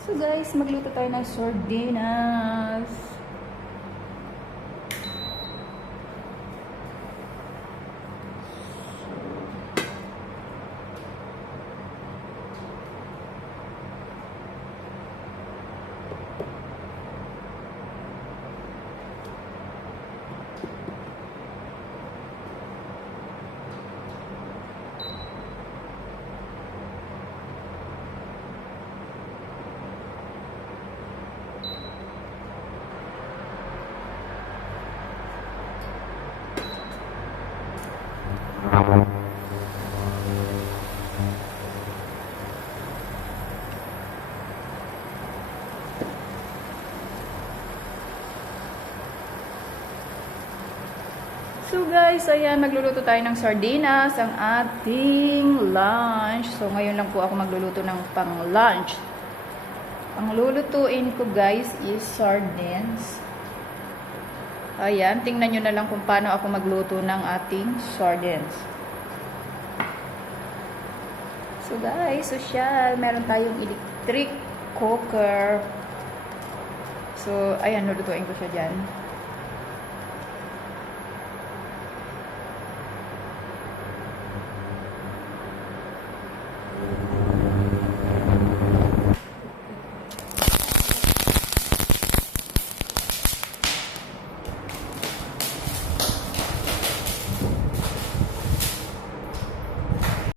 So guys, magluto tayo ng sardinas. So guys, ayan, magluluto tayo ng sardinas, ang ating lunch. So ngayon lang po ako magluluto ng pang lunch. Ang lulutuin ko guys is sardines. Ayan, tingnan nyo na lang kung paano ako magluto ng ating sardines. So guys, social, meron tayong electric cooker. So, ayan, lulutuin ko siya dyan.